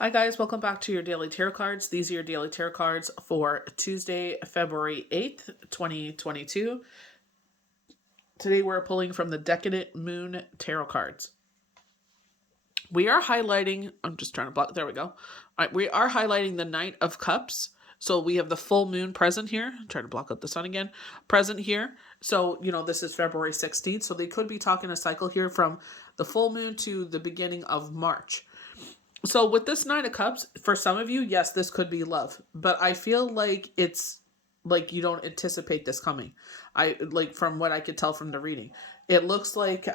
Hi guys, welcome back to your daily tarot cards. These are your daily tarot cards for Tuesday, February 8th, 2022. Today we're pulling from the Decadent Moon Tarot cards. We are highlighting, I'm just trying to block, there we go. All right, we are highlighting the Knight of Cups. So we have the full moon present here. I'm trying to block out the sun again. Present here. So, this is February 16th. So they could be talking a cycle here from the full moon to the beginning of March. So with this Nine of Cups, for some of you, yes, this could be love, but I feel like it's like you don't anticipate this coming. I like from what I could tell from the reading. It looks like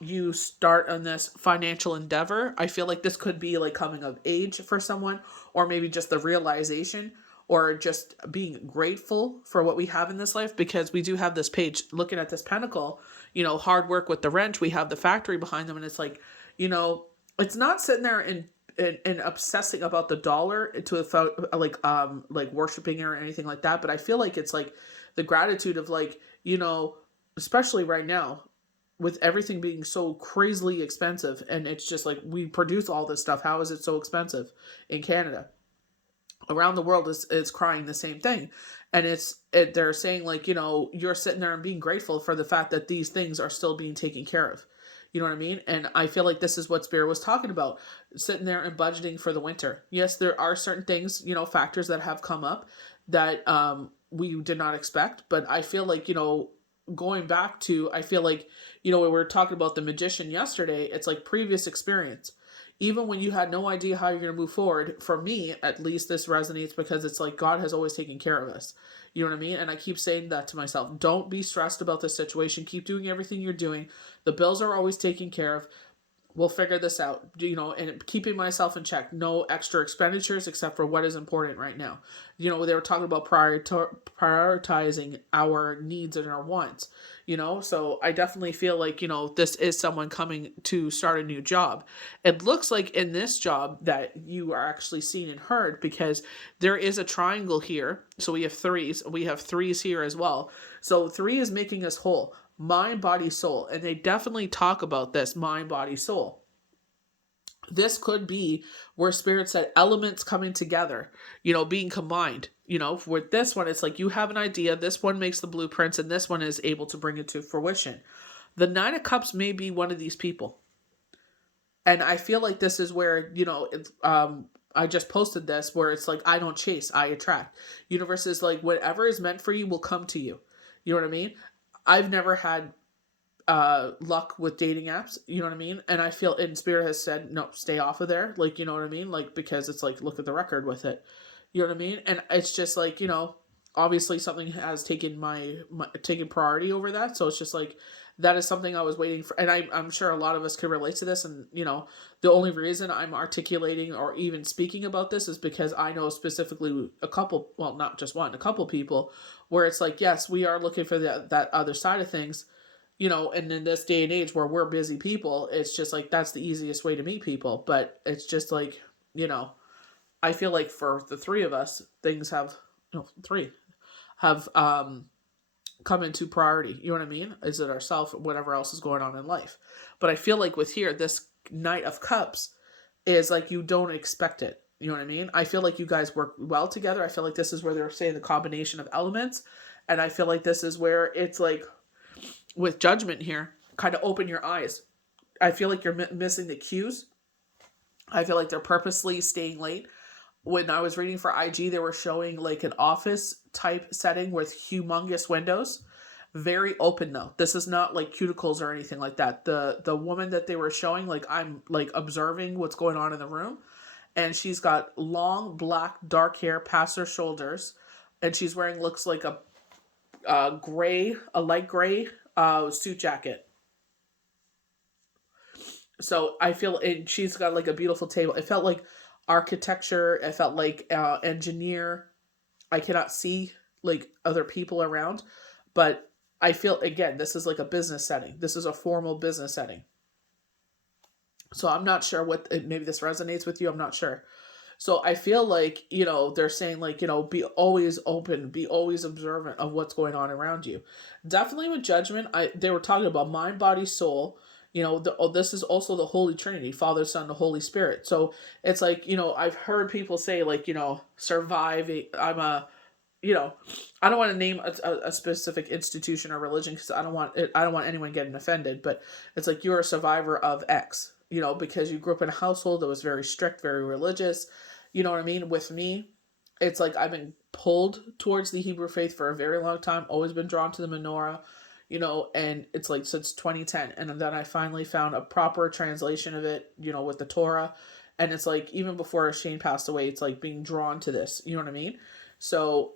you start on this financial endeavor. I feel like this could be like coming of age for someone, or maybe just the realization, or just being grateful for what we have in this life, because we do have this page looking at this pentacle, hard work with the wrench. We have the factory behind them, and it's like, it's not sitting there and obsessing about the dollar to like worshiping or anything like that, but I feel like it's like the gratitude of like, especially right now with everything being so crazily expensive, and it's just like we produce all this stuff. How is it so expensive in Canada? Around the world is crying the same thing, and they're saying like, you're sitting there and being grateful for the fact that these things are still being taken care of. You know what I mean? And I feel like this is what Spirit was talking about, sitting there and budgeting for the winter. Yes, there are certain things, factors that have come up that we did not expect, but I feel like, going back to, I feel like, when we were talking about the magician yesterday, it's like previous experience. Even when you had no idea how you're going to move forward, for me, at least this resonates because it's like God has always taken care of us. You know what I mean? And I keep saying that to myself. Don't be stressed about the situation. Keep doing everything you're doing. The bills are always taken care of. We'll figure this out, and keeping myself in check. No extra expenditures except for what is important right now. They were talking about prioritizing our needs and our wants, so I definitely feel like, this is someone coming to start a new job. It looks like in this job that you are actually seen and heard, because there is a triangle here. So we have threes here as well. So 3 is making us whole. Mind, body, soul. And they definitely talk about this mind, body, soul. This could be where Spirit said elements coming together, being combined. With this one, it's like you have an idea, this one makes the blueprints, and this one is able to bring it to fruition. The Nine of Cups may be one of these people. And I feel like this is where, I just posted this where it's like, I don't chase, I attract. Universe is like, whatever is meant for you will come to you. You know what I mean? I've never had luck with dating apps, you know what I mean? And I feel, and Spirit has said, no, stay off of there. Like, you know what I mean? Like, because it's like, look at the record with it. You know what I mean? And it's just like, obviously something has taken taken priority over that. So it's just like, that is something I was waiting for. And I'm sure a lot of us could relate to this. And, the only reason I'm articulating or even speaking about this is because I know specifically a couple, well, not just one, a couple people where it's like, yes, we are looking for that other side of things, and in this day and age where we're busy people, it's just like, that's the easiest way to meet people. But it's just like, I feel like for the three of us, things have, no, three, have come into priority. You know what I mean? Is it ourself, whatever else is going on in life? But I feel like with here, this Knight of Cups is like, you don't expect it. You know what I mean? I feel like you guys work well together. I feel like this is where they're saying the combination of elements. And I feel like this is where it's like, with Judgment here, kind of open your eyes. I feel like you're missing the cues. I feel like they're purposely staying late. When I was reading for IG, they were showing like an office type setting with humongous windows. Very open though. This is not like cuticles or anything like that. The woman that they were showing, like, I'm like observing what's going on in the room, and she's got long black dark hair past her shoulders, and she's wearing, looks like a light gray suit jacket. So I feel it, she's got like a beautiful table. It felt like architecture. It felt like engineer. I cannot see like other people around, but I feel, again, this is like a business setting. This is a formal business setting. So I'm not sure what, maybe this resonates with you. I'm not sure. So I feel like, they're saying like, be always open, be always observant of what's going on around you. Definitely with Judgment, they were talking about mind, body, soul. This is also the Holy Trinity, Father, Son, the Holy Spirit. So it's like, I've heard people say, like, survive. You know, I don't want to name a specific institution or religion because I don't want anyone getting offended, but it's like you're a survivor of X, because you grew up in a household that was very strict, very religious. You know what I mean? With me, it's like I've been pulled towards the Hebrew faith for a very long time, always been drawn to the menorah, and it's like since 2010. And then I finally found a proper translation of it, with the Torah. And it's like even before Shane passed away, it's like being drawn to this, you know what I mean? So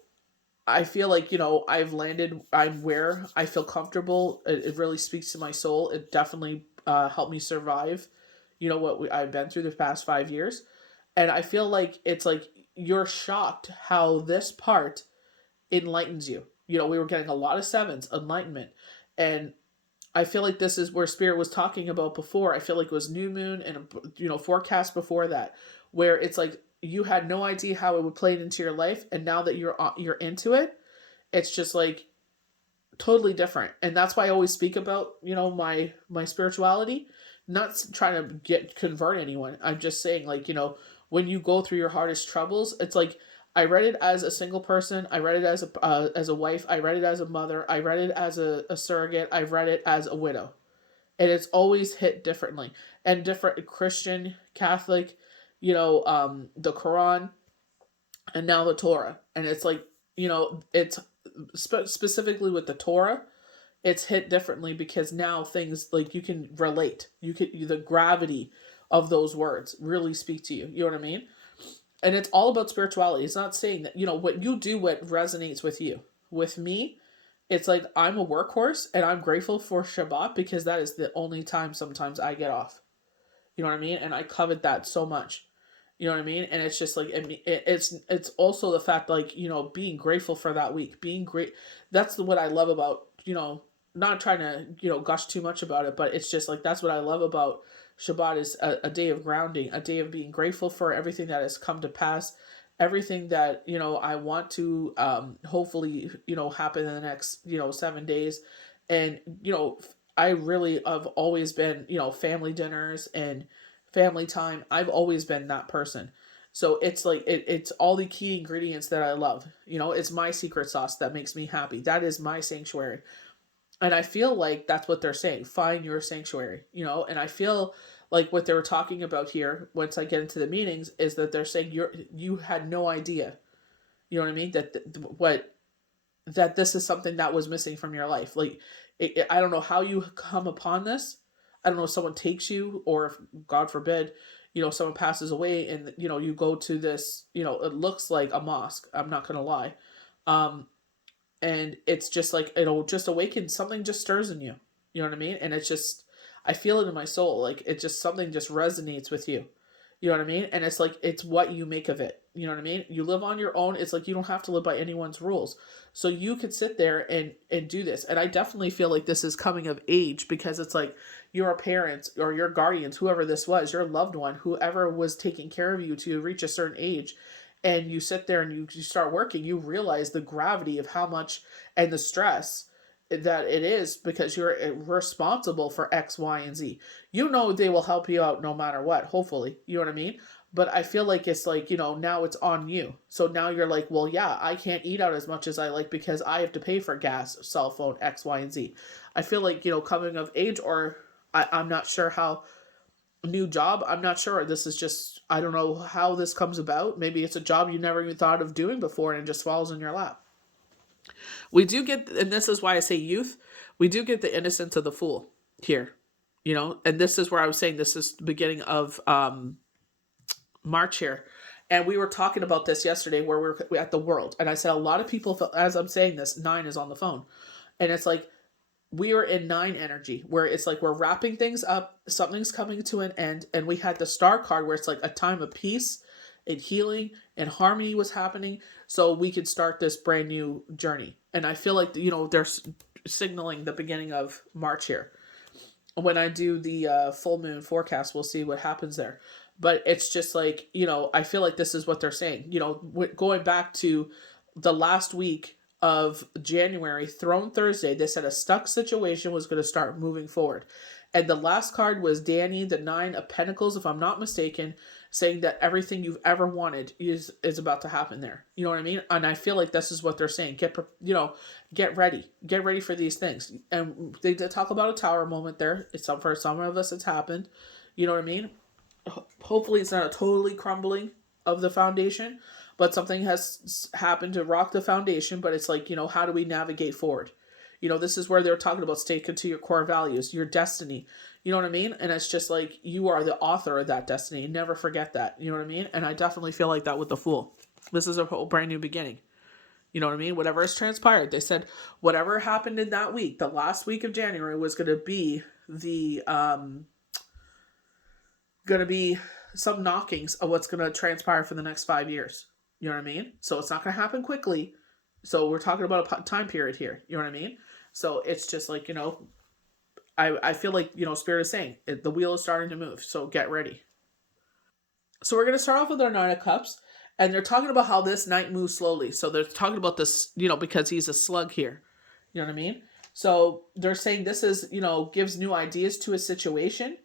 I feel like, I'm where I feel comfortable. It really speaks to my soul. It definitely helped me survive, I've been through the past 5 years. And I feel like it's like you're shocked how this part enlightens you. We were getting a lot of sevens, enlightenment. And I feel like this is where Spirit was talking about before. I feel like it was new moon and, forecast before that, where it's like you had no idea how it would play into your life. And now that you're into it, it's just like totally different. And that's why I always speak about, my spirituality, not trying to convert anyone. I'm just saying, like, when you go through your hardest troubles, it's like I read it as a single person. I read it as a wife. I read it as a mother. I read it as a surrogate. I've read it as a widow, and it's always hit differently. And different Christian, Catholic, the Quran, and now the Torah. And it's like, it's specifically with the Torah, it's hit differently because now things like you can relate. The gravity of those words really speak to you. You know what I mean? And it's all about spirituality. It's not saying that, what you do, what resonates with you. With me, it's like I'm a workhorse and I'm grateful for Shabbat because that is the only time sometimes I get off. You know what I mean? And I covet that so much. You know what I mean? And it's just like it's also the fact, like, being grateful for that week, being great. That's what I love about, not trying to, gush too much about it, but it's just like that's what I love about Shabbat is a day of grounding, a day of being grateful for everything that has come to pass, everything that, I want to hopefully, happen in the next, 7 days. And, I really have always been, family dinners and family time. I've always been that person. So it's like it's all the key ingredients that I love. It's my secret sauce that makes me happy. That is my sanctuary. And I feel like that's what they're saying. Find your sanctuary, and I feel like what they were talking about here, once I get into the meanings, is that they're saying you had no idea. You know what I mean? That this is something that was missing from your life. Like, I don't know how you come upon this. I don't know if someone takes you, or if, God forbid, someone passes away and, you go to this, it looks like a mosque. I'm not going to lie. And it's just like, it'll just awaken, something just stirs in you. You know what I mean? And it's just, I feel it in my soul. Like, it just, something just resonates with you. You know what I mean? And it's like, it's what you make of it. You know what I mean? You live on your own. It's like, you don't have to live by anyone's rules. So you could sit there and do this. And I definitely feel like this is coming of age, because it's like your parents or your guardians, whoever this was, your loved one, whoever was taking care of you to reach a certain age, and you sit there and you start working, you realize the gravity of how much, and the stress that it is, because you're responsible for X, Y, and Z. They will help you out no matter what, hopefully. You know what I mean? But I feel like it's like, now it's on you. So now you're like, well, yeah, I can't eat out as much as I like because I have to pay for gas, cell phone, X, Y, and Z. I feel like, coming of age, or I'm not sure how, new job, I'm not sure. This is just, I don't know how this comes about. Maybe it's a job you never even thought of doing before and it just falls in your lap. We do get, and this is why I say youth, we do get the innocence of the fool here, and this is where I was saying this is the beginning of March here. And we were talking about this yesterday where we're at the world. And I said, a lot of people, as I'm saying this, 9 is on the phone. And it's like, we are in 9 energy, where it's like we're wrapping things up, something's coming to an end. And we had the star card where it's like a time of peace and healing and harmony was happening, so we could start this brand new journey. And I feel like, they're signaling the beginning of March here. When I do the full moon forecast, we'll see what happens there. But it's just like, I feel like this is what they're saying. Going back to the last week of January, Throne Thursday, they said a stuck situation was going to start moving forward. And the last card was Danny, the 9 of Pentacles, if I'm not mistaken, saying that everything you've ever wanted is about to happen there. You know what I mean? And I feel like this is what they're saying. Get ready for these things. And they did talk about a tower moment there. For some of us, it's happened. You know what I mean? Hopefully, it's not a totally crumbling of the foundation, but something has happened to rock the foundation. But it's like, how do we navigate forward? This is where they're talking about sticking to your core values, your destiny. You know what I mean? And it's just like you are the author of that destiny. Never forget that. You know what I mean? And I definitely feel like that with the Fool. This is a whole brand new beginning. You know what I mean? Whatever has transpired. They said whatever happened in that week, the last week of January, was going to be some knockings of what's going to transpire for the next 5 years. You know what I mean? So it's not going to happen quickly. So we're talking about a time period here. You know what I mean? So it's just like, I feel like, Spirit is saying the wheel is starting to move. So get ready. So we're going to start off with our 9 of Cups. And they're talking about how this knight moves slowly. So they're talking about this, because he's a slug here. You know what I mean? So they're saying this is, gives new ideas to a situation,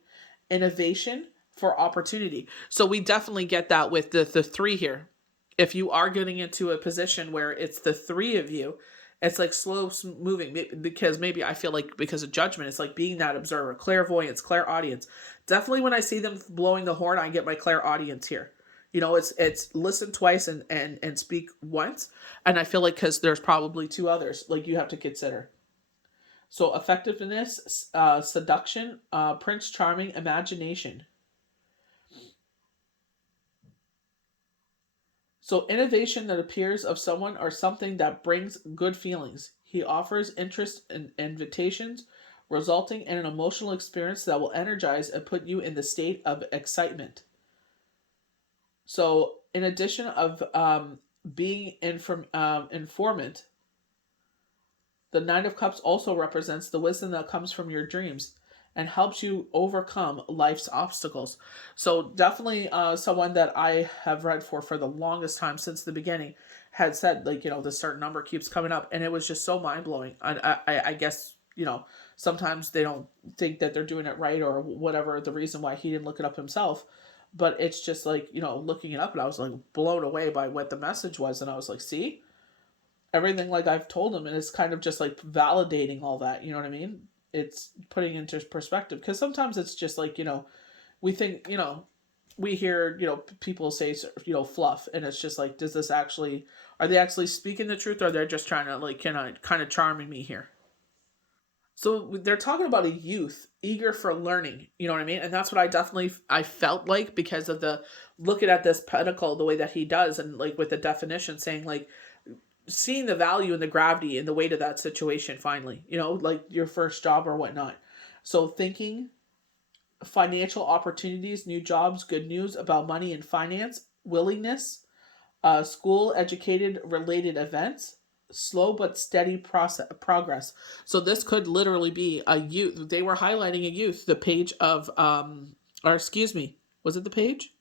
innovation for opportunity. So we definitely get that with the 3 here. If you are getting into a position where it's the 3 of you, it's like slow moving, because maybe I feel like because of judgment, it's like being that observer, clairvoyance, clairaudience. Definitely when I see them blowing the horn, I get my clairaudience here. It's listen twice and speak once. And I feel like because there's probably 2 others, like you have to consider. So effectiveness, seduction, Prince Charming, imagination. So innovation that appears of someone or something that brings good feelings. He offers interest and invitations, resulting in an emotional experience that will energize and put you in the state of excitement. So in addition of being informant, the 9 of Cups also represents the wisdom that comes from your dreams and helps you overcome life's obstacles. So definitely someone that I have read for the longest time since the beginning had said, like, this certain number keeps coming up. And it was just so mind-blowing. I guess, sometimes they don't think that they're doing it right or whatever the reason why he didn't look it up himself. But it's just like, looking it up, and I was like blown away by what the message was. And I was like, see? Everything like I've told him, and it's kind of just like validating all that. You know what I mean? It's putting into perspective, because sometimes it's just like, we think, we hear, people say, fluff, and it's just like, are they actually speaking the truth, or they're just trying to like kind of charming me here? So they're talking about a youth eager for learning, you know what I mean? And that's what I felt like, because of the looking at this pentacle the way that he does, and like with the definition saying like seeing the value and the gravity and the weight of that situation finally, like your first job or whatnot. So thinking financial opportunities, new jobs, good news about money and finance, willingness, school, educated, related events, slow but steady progress. So this could literally be a youth. They were highlighting a youth, the page of, or excuse me, was it the page?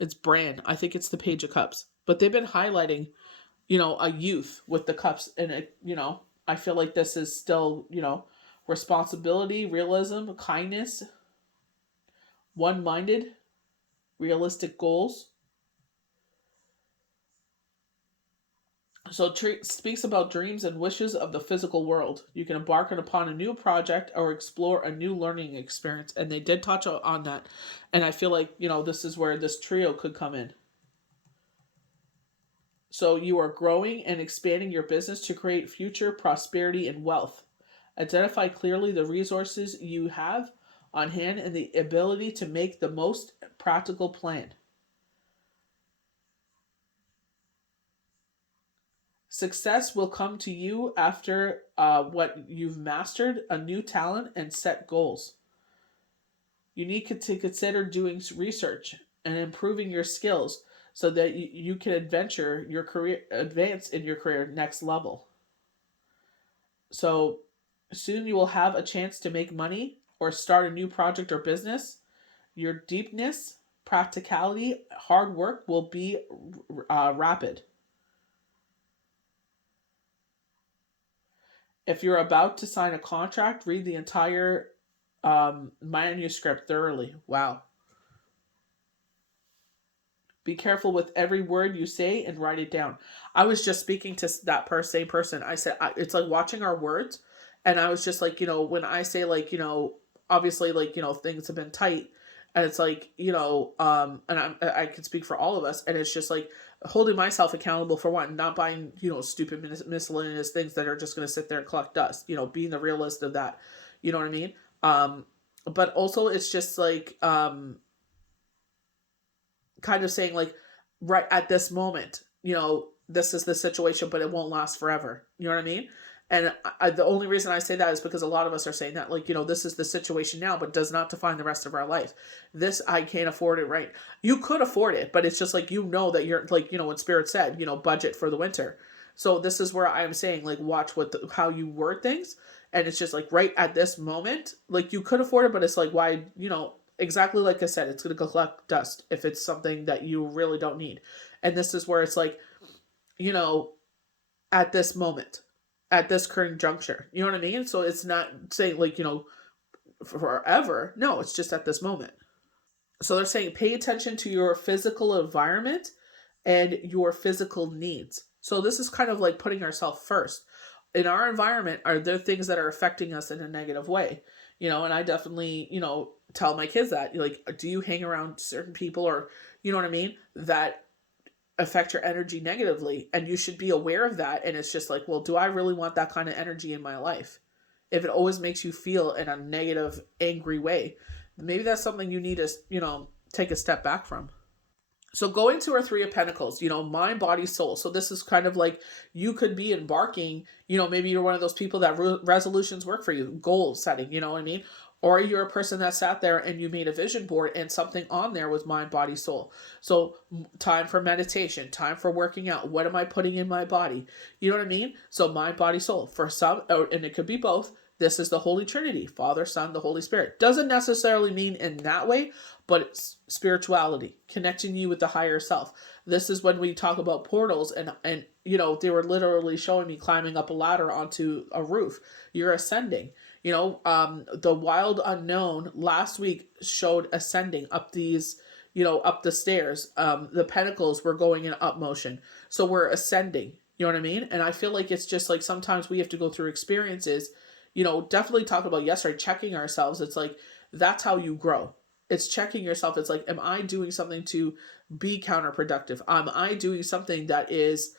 It's Bran. I think it's the Page of Cups. But they've been highlighting a youth with the cups, and I feel like this is still, responsibility, realism, kindness, one-minded, realistic goals. So speaks about dreams and wishes of the physical world. You can embark upon a new project or explore a new learning experience, and they did touch on that. And I feel like, this is where this trio could come in. So you are growing and expanding your business to create future prosperity and wealth. Identify clearly the resources you have on hand and the ability to make the most practical plan. Success will come to you after what you've mastered, a new talent, and set goals. You need to consider doing research and improving your skills so that you can advance in your career next level. So soon you will have a chance to make money or start a new project or business. Your deepness, practicality, hard work will be rapid. If you're about to sign a contract, read the entire manuscript thoroughly. Wow. Be careful with every word you say and write it down. I was just speaking to that same person. I said, it's like watching our words. And I was just like, when I say, like, obviously, like, things have been tight. And it's like, and I can speak for all of us. And it's just like holding myself accountable for one, not buying, stupid miscellaneous things that are just going to sit there and collect dust, being the realist of that. You know what I mean? But also it's just like, kind of saying, like, right at this moment, this is the situation, but it won't last forever. You know what I mean? And the only reason I say that is because a lot of us are saying that, like, this is the situation now, but does not define the rest of our life. This, I can't afford it, right? You could afford it, but it's just like, that you're like, when Spirit said, budget for the winter. So this is where I'm saying, like, watch how you word things. And it's just like right at this moment, like, you could afford it, but it's like, why, exactly like I said, it's going to collect dust if it's something that you really don't need. And this is where it's like, at this moment, at this current juncture, you know what I mean? So it's not saying, like, forever. No, it's just at this moment. So they're saying pay attention to your physical environment and your physical needs. So this is kind of like putting ourselves first. In our environment, are there things that are affecting us in a negative way? And I definitely, tell my kids that, like, do you hang around certain people, or, you know what I mean, that affect your energy negatively? And you should be aware of that. And it's just like, well, do I really want that kind of energy in my life? If it always makes you feel in a negative, angry way, maybe that's something you need to, take a step back from. So going to our Three of Pentacles, mind, body, soul. So this is kind of like you could be embarking, maybe you're one of those people that resolutions work for you, goal setting, you know what I mean? Or you're a person that sat there and you made a vision board and something on there was mind, body, soul. So time for meditation, time for working out. What am I putting in my body? You know what I mean? So mind, body, soul. For some, and it could be both. This is the Holy Trinity, Father, Son, the Holy Spirit. Doesn't necessarily mean in that way, but it's spirituality, connecting you with the higher self. This is when we talk about portals, and they were literally showing me climbing up a ladder onto a roof. You're ascending. The wild unknown last week showed ascending up these, up the stairs. The pentacles were going in up motion. So we're ascending. You know what I mean? And I feel like it's just like sometimes we have to go through experiences, definitely talk about yesterday, checking ourselves. It's like, that's how you grow. It's checking yourself. It's like, am I doing something to be counterproductive? Am I doing something that is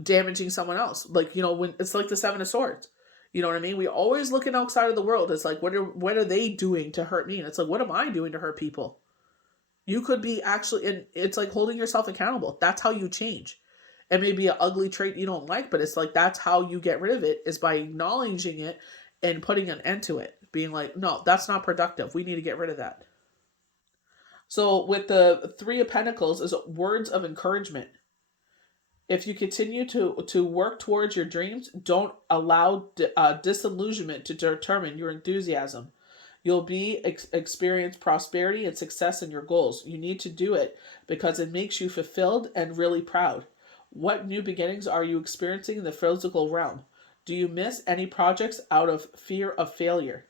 damaging someone else? Like, when it's like the Seven of Swords. You know what I mean? We always looking outside of the world. It's like, what are they doing to hurt me? And it's like, what am I doing to hurt people? You could be actually, and it's like holding yourself accountable. That's how you change. It may be an ugly trait you don't like, but it's like, that's how you get rid of it, is by acknowledging it and putting an end to it. Being like, no, that's not productive. We need to get rid of that. So with the Three of Pentacles is words of encouragement. If you continue to work towards your dreams, don't allow disillusionment to determine your enthusiasm. You'll experience prosperity and success in your goals. You need to do it because it makes you fulfilled and really proud. What new beginnings are you experiencing in the physical realm? Do you miss any projects out of fear of failure?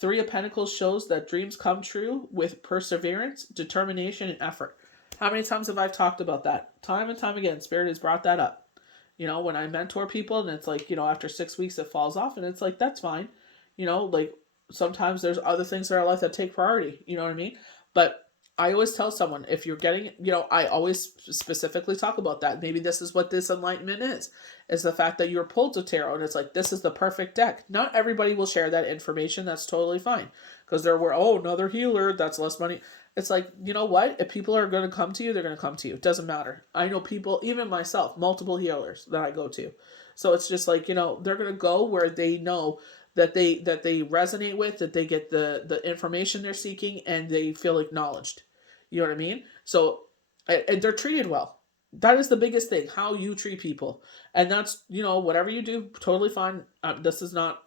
Three of Pentacles shows that dreams come true with perseverance, determination, and effort. How many times have I talked about that? Time and time again, Spirit has brought that up. When I mentor people and it's like, after 6 weeks it falls off, and it's like, that's fine. Like, sometimes there's other things in our life that take priority. You know what I mean? But I always tell someone, if you're getting, I always specifically talk about that. Maybe this is what this enlightenment is the fact that you're pulled to tarot, and it's like, this is the perfect deck. Not everybody will share that information. That's totally fine. Because another healer, that's less money. It's like, you know what? If people are going to come to you, they're going to come to you. It doesn't matter. I know people, even myself, multiple healers that I go to. So it's just like, they're going to go where they know that they resonate with, that they get the information they're seeking, and they feel acknowledged. You know what I mean? So, and they're treated well. That is the biggest thing, how you treat people. And that's, whatever you do, totally fine. This is not,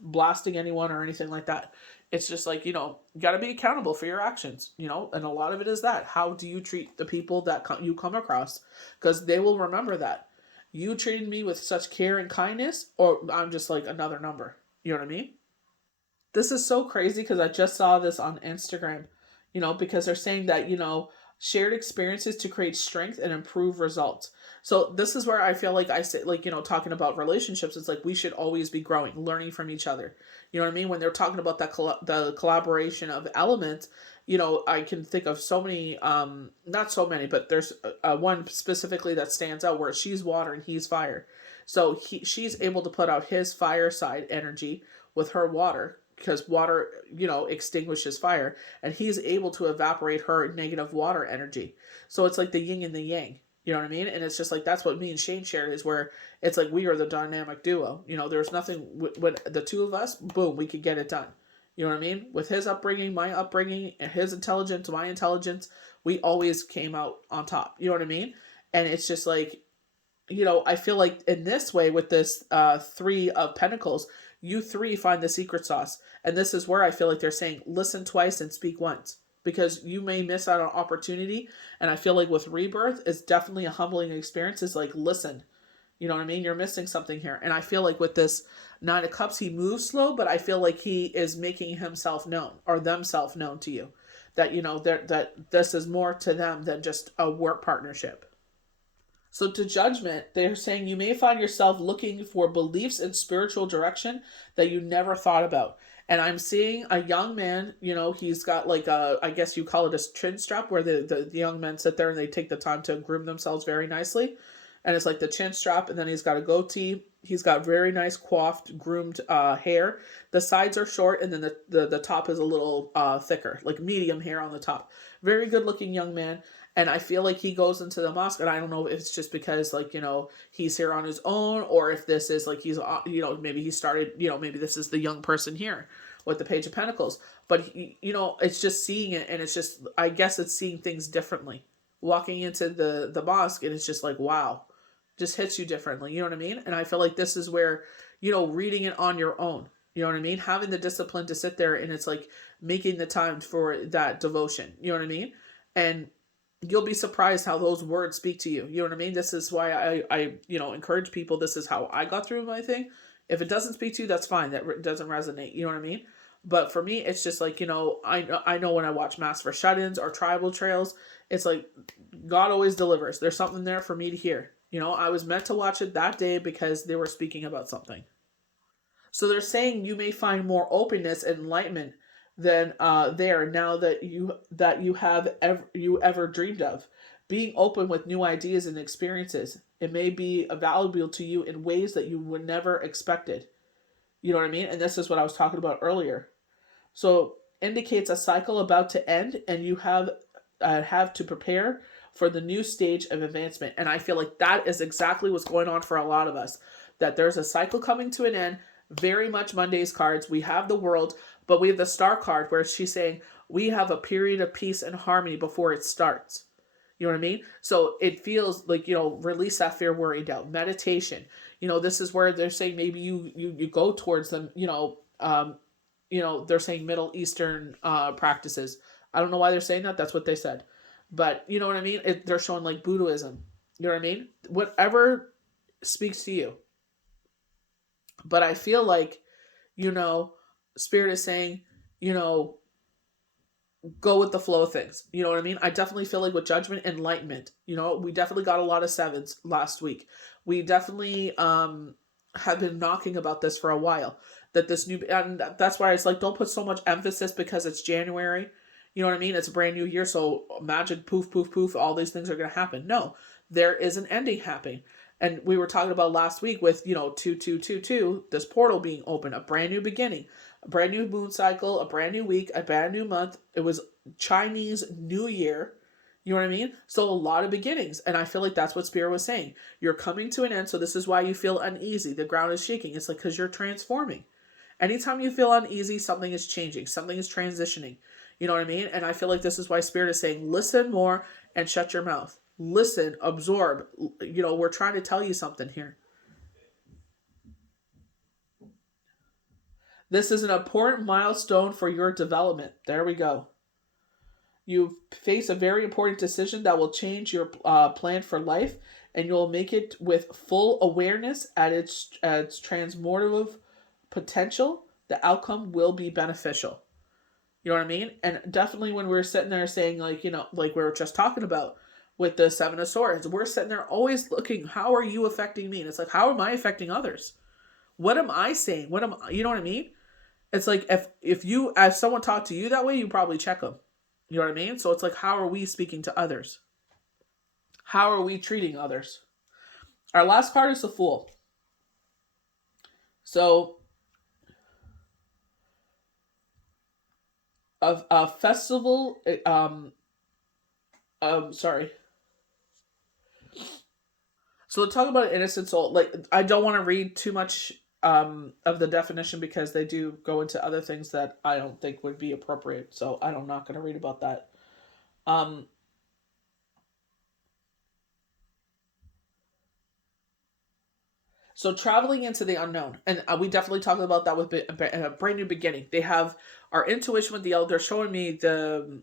blasting anyone or anything like that. It's just like, you got to be accountable for your actions, and a lot of it is that. How do you treat the people that you come across? Because they will remember that. You treated me with such care and kindness, or I'm just like another number. You know what I mean? This is so crazy because I just saw this on Instagram, because they're saying that, shared experiences to create strength and improve results. So this is where I feel like I say, like, talking about relationships, it's like we should always be growing, learning from each other. You know what I mean? When they're talking about the collaboration of elements, I can think of so many, not so many, but there's one specifically that stands out where she's water and he's fire. So she's able to put out his fire side energy with her water, because water, extinguishes fire, and he's able to evaporate her negative water energy. So it's like the yin and the yang. You know what I mean? And it's just like that's what me and Shane shared, is where it's like we are the dynamic duo. There's nothing with the two of us. Boom, we could get it done. You know what I mean? With his upbringing, my upbringing, and his intelligence, my intelligence, we always came out on top. You know what I mean? And it's just like, I feel like in this way with this Three of Pentacles, you three find the secret sauce. And this is where I feel like they're saying, listen twice and speak once. Because you may miss out on opportunity. And I feel like with rebirth, it's definitely a humbling experience. It's like, listen, you know what I mean? You're missing something here. And I feel like with this Nine of Cups, he moves slow, but I feel like he is making himself known, or themselves known to you. That, that this is more to them than just a work partnership. So to Judgment, they're saying you may find yourself looking for beliefs in spiritual direction that you never thought about. And I'm seeing a young man, he's got like I guess you call it a chin strap, where the young men sit there and they take the time to groom themselves very nicely. And it's like the chin strap, and then he's got a goatee. He's got very nice coiffed, groomed hair. The sides are short, and then the top is a little thicker, like medium hair on the top. Very good looking young man. And I feel like he goes into the mosque, and I don't know if it's just because, like, he's here on his own, or if this is like he's, maybe he started, maybe this is the young person here with the Page of Pentacles. But, it's just seeing it, and it's just, I guess it's seeing things differently. Walking into the mosque, and it's just like, wow, just hits you differently. You know what I mean? And I feel like this is where, reading it on your own. You know what I mean? Having the discipline to sit there, and it's like making the time for that devotion. You know what I mean? And you'll be surprised how those words speak to you. You know what I mean? This is why I encourage people. This is how I got through my thing. If it doesn't speak to you, that's fine. That doesn't resonate. You know what I mean? But for me, it's just like, I know when I watch Mass for Shut-ins or Tribal Trails, it's like God always delivers. There's something there for me to hear. I was meant to watch it that day because they were speaking about something. So they're saying you may find more openness and enlightenment than there now that you have ever dreamed of. Being open with new ideas and experiences, it may be valuable to you in ways that you would never expected. You know what I mean? And this is what I was talking about earlier. So indicates a cycle about to end, and you have to prepare for the new stage of advancement. And I feel like that is exactly what's going on for a lot of us. That there's a cycle coming to an end. Very much Monday's cards. We have the world, but we have the Star card where she's saying we have a period of peace and harmony before it starts. You know what I mean? So it feels like, release that fear, worry, doubt, meditation. This is where they're saying maybe you go towards them, they're saying Middle Eastern practices. I don't know why they're saying that. That's what they said. But you know what I mean? They're showing like Buddhism. You know what I mean? Whatever speaks to you. But I feel like, Spirit is saying, go with the flow of things. You know what I mean? I definitely feel like with Judgment, enlightenment. We definitely got a lot of sevens last week. We definitely have been knocking about this for a while. That this new, and that's why it's like, don't put so much emphasis because it's January. You know what I mean? It's a brand new year, so magic, poof, poof, poof, all these things are going to happen. No, there is an ending happening. And we were talking about last week with, 2222, this portal being open, a brand new beginning, a brand new moon cycle, a brand new week, a brand new month. It was Chinese New Year. You know what I mean? So a lot of beginnings. And I feel like that's what Spirit was saying. You're coming to an end, so this is why you feel uneasy. The ground is shaking. It's like because you're transforming. Anytime you feel uneasy, something is changing. Something is transitioning. You know what I mean? And I feel like this is why Spirit is saying, listen more and shut your mouth. Listen, absorb. We're trying to tell you something here. This is an important milestone for your development. There we go. You face a very important decision that will change your plan for life. and you'll make it with full awareness at its transformative potential, the outcome will be beneficial. You know what I mean? And definitely when we're sitting there saying, like, like we were just talking about with the Seven of Swords, we're sitting there always looking, how are you affecting me? And it's like, how am I affecting others? What am I saying? You know what I mean? It's like, if someone talked to you that way, you probably check them. You know what I mean? So it's like, how are we speaking to others? How are we treating others? Our last card is the Fool. So, a festival, sorry. So to talk about an innocent soul, like, I don't want to read too much of the definition because they do go into other things that I don't think would be appropriate. So I'm not going to read about that. Um, So traveling into the unknown, and we definitely talked about that with a brand new beginning. They have our intuition with the yellow. They're showing me the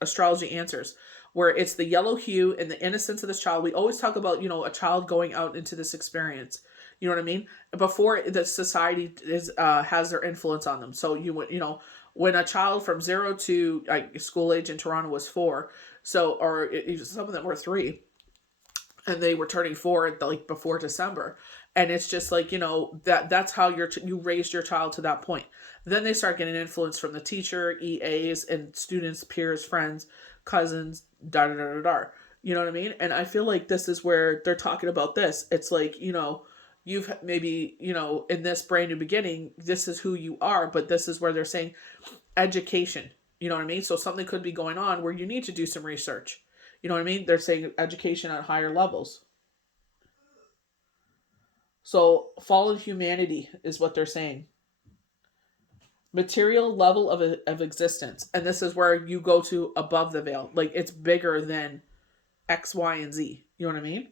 astrology answers, where it's the yellow hue and the innocence of this child. We always talk about a child going out into this experience. You know what I mean? Before the society has their influence on them. So when a child from 0 to school age in Toronto was 4, or some of them were 3, and they were turning 4 like before December. And it's just like, that's how you raised your child to that point. Then they start getting influence from the teacher, EAs, and students, peers, friends, cousins, da da da da da. You know what I mean? And I feel like this is where they're talking about this. It's like, you've maybe, in this brand new beginning, this is who you are, but this is where they're saying education. You know what I mean? So something could be going on where you need to do some research. You know what I mean? They're saying education at higher levels. So fallen humanity is what they're saying. Material level of existence. And this is where you go to above the veil. Like, it's bigger than X, Y, and Z. You know what I mean?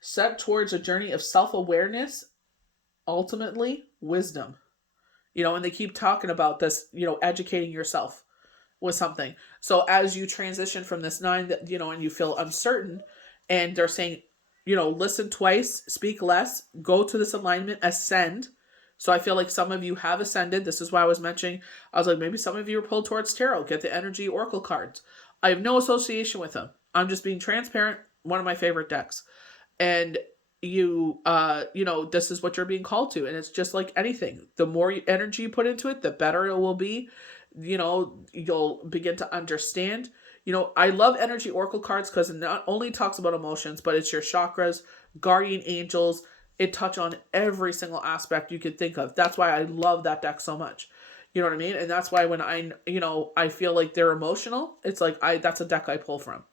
Set towards a journey of self-awareness, ultimately wisdom. And they keep talking about this, educating yourself with something. So as you transition from this 9, that and you feel uncertain, and they're saying, listen twice, speak less, go to this alignment, ascend. So I feel like some of you have ascended. This is why I was mentioning, I was like, maybe some of you are pulled towards tarot. Get the energy oracle cards. I have no association with them. I'm just being transparent. One of my favorite decks. And this is what you're being called to. And it's just like anything. The more energy you put into it, the better it will be. You'll begin to understand. I love energy oracle cards because it not only talks about emotions, but it's your chakras, guardian angels. It touch on every single aspect you could think of. That's why I love that deck so much. You know what I mean? And that's why when I feel like they're emotional, it's like that's a deck I pull from.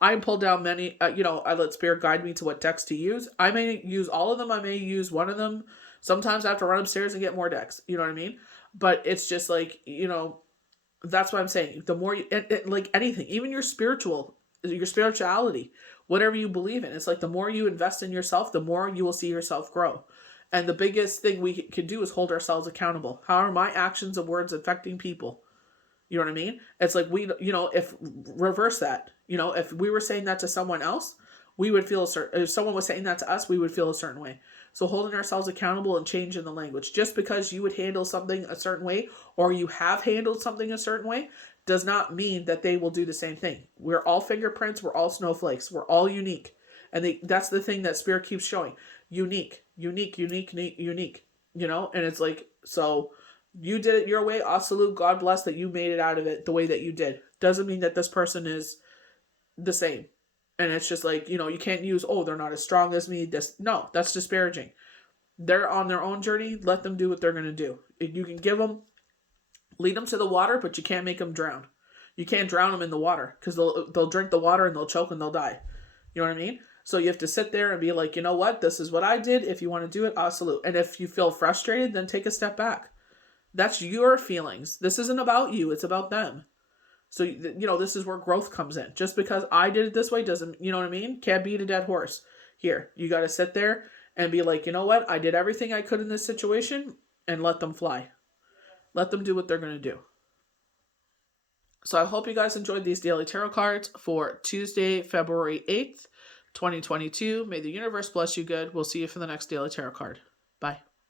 I pull down many, I let spirit guide me to what decks to use. I may use all of them. I may use one of them. Sometimes I have to run upstairs and get more decks. You know what I mean? But it's just like, that's what I'm saying. The more like anything, even your spirituality, whatever you believe in, it's like the more you invest in yourself, the more you will see yourself grow. And the biggest thing we can do is hold ourselves accountable. How are my actions and words affecting people? You know what I mean? It's like if reverse that, if we were saying that to someone else, we would feel if someone was saying that to us, we would feel a certain way. So holding ourselves accountable and changing the language. Just because you would handle something a certain way or you have handled something a certain way does not mean that they will do the same thing. We're all fingerprints. We're all snowflakes. We're all unique. And that's the thing that Spirit keeps showing. Unique, unique, unique, unique, And it's like, so you did it your way. Absolute. God bless that you made it out of it the way that you did. Doesn't mean that this person is the same. And it's just like, you can't use, they're not as strong as me. No, that's disparaging. They're on their own journey. Let them do what they're going to do. You can lead them to the water, but you can't make them drown. You can't drown them in the water because they'll drink the water and they'll choke and they'll die. You know what I mean? So you have to sit there and be like, you know what? This is what I did. If you want to do it, salute. And if you feel frustrated, then take a step back. That's your feelings. This isn't about you. It's about them. So, this is where growth comes in. Just because I did it this way doesn't, you know what I mean? Can't beat a dead horse. Here, you got to sit there and be like, you know what? I did everything I could in this situation and let them fly. Let them do what they're going to do. So I hope you guys enjoyed these daily tarot cards for Tuesday, February 8th, 2022. May the universe bless you good. We'll see you for the next daily tarot card. Bye.